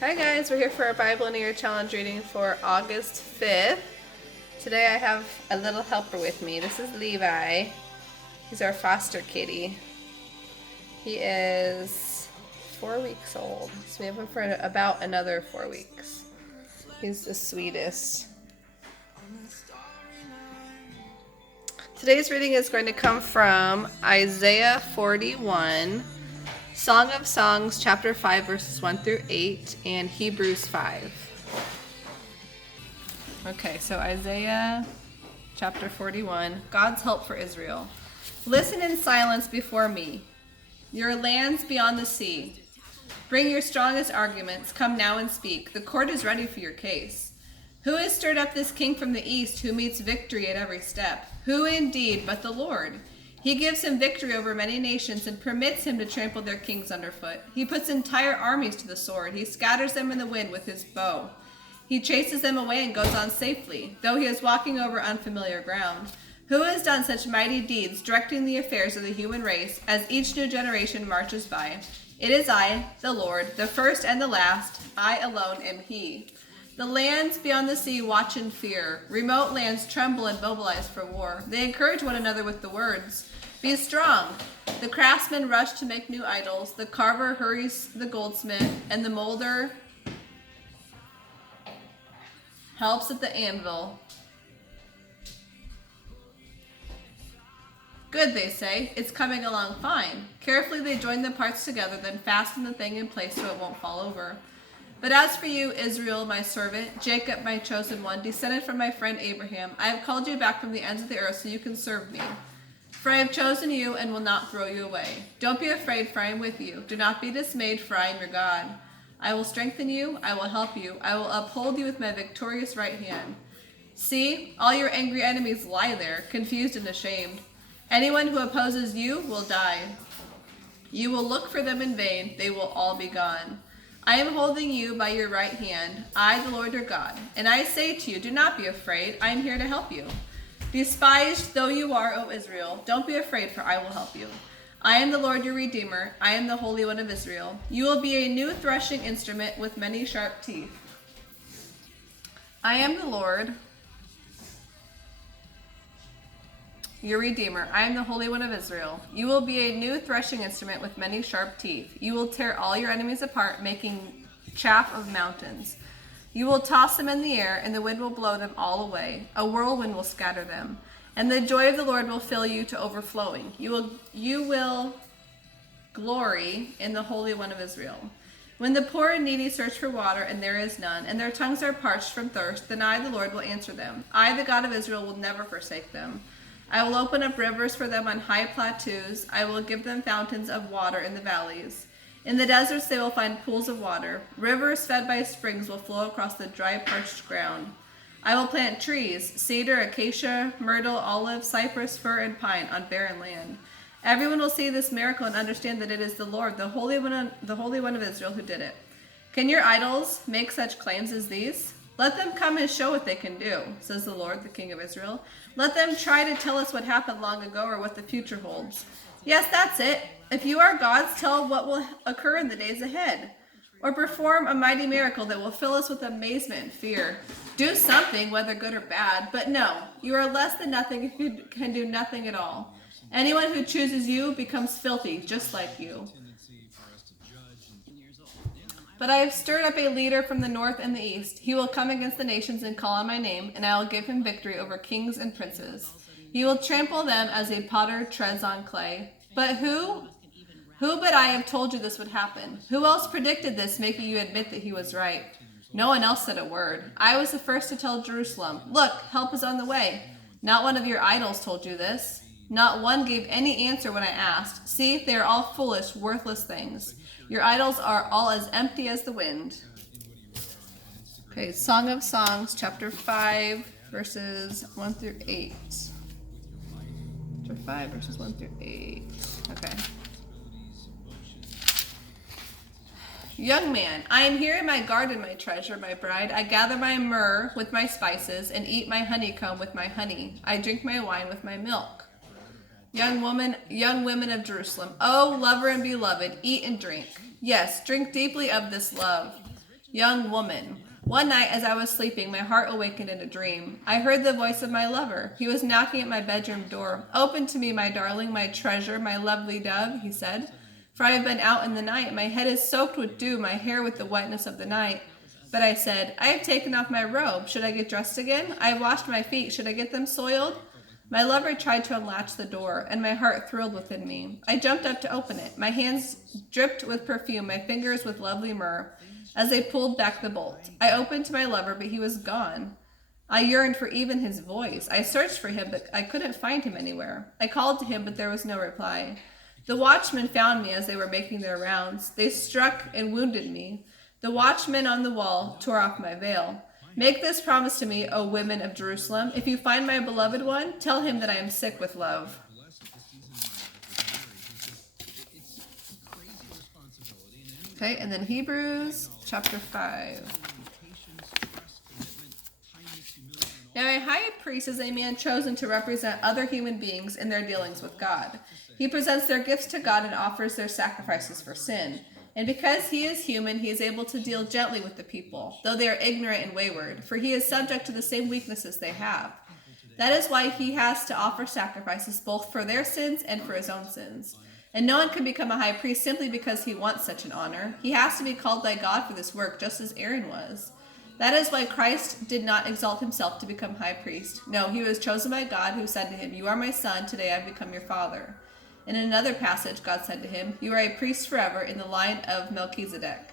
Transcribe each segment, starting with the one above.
Hi guys, we're here for our Bible in a Year Challenge reading for August 5th. Today I have a little helper with me. This is Levi. He's our foster kitty. He is 4 weeks old, so we have him for about another 4 weeks. He's the sweetest. Today's reading is going to come from Isaiah 41, Song of Songs, chapter 5, verses 1 through 8, and Hebrews 5. Okay, so Isaiah chapter 41, God's help for Israel. Listen in silence before me, your lands beyond the sea. Bring your strongest arguments, come now and speak. The court is ready for your case. Who has stirred up this king from the east, who meets victory at every step? Who indeed but the Lord? He gives him victory over many nations and permits him to trample their kings underfoot. He puts entire armies to the sword. He scatters them in the wind with his bow. He chases them away and goes on safely, though he is walking over unfamiliar ground. Who has done such mighty deeds, directing the affairs of the human race, as each new generation marches by? It is I, the Lord, the first and the last. I alone am he. The lands beyond the sea watch in fear. Remote lands tremble and mobilize for war. They encourage one another with the words, "Be strong." The craftsman rush to make new idols. The carver hurries the goldsmith, and the molder helps at the anvil. Good, they say. It's coming along fine. Carefully they join the parts together, then fasten the thing in place so it won't fall over. But as for you, Israel, my servant, Jacob, my chosen one, descended from my friend Abraham, I have called you back from the ends of the earth so you can serve me. For I have chosen you and will not throw you away. Don't be afraid, for I am with you. Do not be dismayed, for I am your God. I will strengthen you. I will help you. I will uphold you with my victorious right hand. See, all your angry enemies lie there, confused and ashamed. Anyone who opposes you will die. You will look for them in vain. They will all be gone. I am holding you by your right hand, I, the Lord your God. And I say to you, do not be afraid. I am here to help you. Despised though you are, O Israel, don't be afraid, for I will help you. I am the Lord your Redeemer. I am the Holy One of Israel. You will be a new threshing instrument with many sharp teeth. I am the Lord your Redeemer. I am the Holy One of Israel. You will be a new threshing instrument with many sharp teeth. You will tear all your enemies apart, making chaff of mountains. You will toss them in the air, and the wind will blow them all away. A whirlwind will scatter them. And the joy of the Lord will fill you to overflowing. You will glory in the Holy One of Israel. When the poor and needy search for water, and there is none, and their tongues are parched from thirst, then I, the Lord, will answer them. I, the God of Israel, will never forsake them. I will open up rivers for them on high plateaus. I will give them fountains of water in the valleys. In the deserts they will find pools of water. Rivers fed by springs will flow across the dry, parched ground. I will plant trees, cedar, acacia, myrtle, olive, cypress, fir, and pine on barren land. Everyone will see this miracle and understand that it is the Lord, the Holy One of Israel, who did it. Can your idols make such claims as these? Let them come and show what they can do, says the Lord, the King of Israel. Let them try to tell us what happened long ago or what the future holds. Yes, that's it. If you are gods, tell what will occur in the days ahead. Or perform a mighty miracle that will fill us with amazement and fear. Do something, whether good or bad, but no, you are less than nothing if you can do nothing at all. Anyone who chooses you becomes filthy, just like you. But I have stirred up a leader from the north and the east. He will come against the nations and call on my name, and I will give him victory over kings and princes. He will trample them as a potter treads on clay. But who but I have told you this would happen? Who else predicted this, making you admit that he was right? No one else said a word. I was the first to tell Jerusalem, look, help is on the way. Not one of your idols told you this. Not one gave any answer when I asked. See, they are all foolish, worthless things. Your idols are all as empty as the wind. Okay, Song of Songs, chapter 5, verses 1 through 8. Chapter 5, verses 1 through 8. Okay. Young man, I am here in my garden, my treasure, my bride. I gather my myrrh with my spices and eat my honeycomb with my honey. I drink my wine with my milk. Young women of Jerusalem, oh, lover and beloved, eat and drink. Yes, drink deeply of this love. Young woman. One night as I was sleeping, my heart awakened in a dream. I heard the voice of my lover. He was knocking at my bedroom door. "Open to me, my darling, my treasure, my lovely dove," he said. "For I have been out in the night. My head is soaked with dew, my hair with the wetness of the night." But I said, "I have taken off my robe. Should I get dressed again? I have washed my feet. Should I get them soiled?" My lover tried to unlatch the door, and my heart thrilled within me. I jumped up to open it. My hands dripped with perfume, my fingers with lovely myrrh, as they pulled back the bolt. I opened to my lover, but he was gone. I yearned for even his voice. I searched for him, but I couldn't find him anywhere. I called to him, but there was no reply. The watchmen found me as they were making their rounds. They struck and wounded me. The watchman on the wall tore off my veil. "Make this promise to me, O women of Jerusalem. If you find my beloved one, tell him that I am sick with love." Okay, and then Hebrews chapter 5. Now a high priest is a man chosen to represent other human beings in their dealings with God. He presents their gifts to God and offers their sacrifices for sin. And because he is human, he is able to deal gently with the people, though they are ignorant and wayward, for he is subject to the same weaknesses they have. That is why he has to offer sacrifices both for their sins and for his own sins. And no one can become a high priest simply because he wants such an honor. He has to be called by God for this work, just as Aaron was. That is why Christ did not exalt himself to become high priest. No, he was chosen by God, who said to him, "You are my son, today I have become your father." In another passage, God said to him, "You are a priest forever in the line of Melchizedek."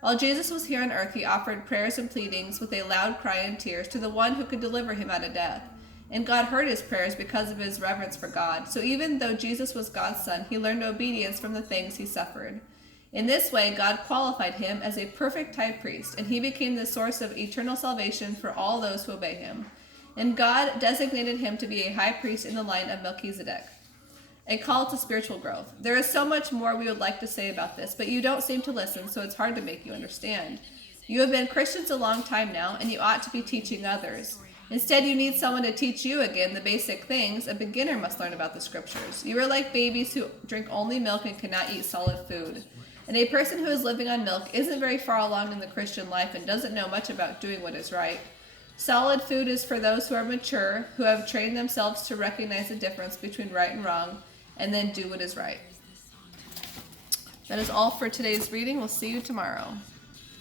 While Jesus was here on earth, he offered prayers and pleadings with a loud cry and tears to the one who could deliver him out of death. And God heard his prayers because of his reverence for God. So even though Jesus was God's son, he learned obedience from the things he suffered. In this way, God qualified him as a perfect high priest, and he became the source of eternal salvation for all those who obey him. And God designated him to be a high priest in the line of Melchizedek. A call to spiritual growth. There is so much more we would like to say about this, but you don't seem to listen, so it's hard to make you understand. You have been Christians a long time now, and you ought to be teaching others. Instead, you need someone to teach you again the basic things a beginner must learn about the scriptures. You are like babies who drink only milk and cannot eat solid food. And a person who is living on milk isn't very far along in the Christian life and doesn't know much about doing what is right. Solid food is for those who are mature, who have trained themselves to recognize the difference between right and wrong, and then do what is right. That is all for today's reading. We'll see you tomorrow.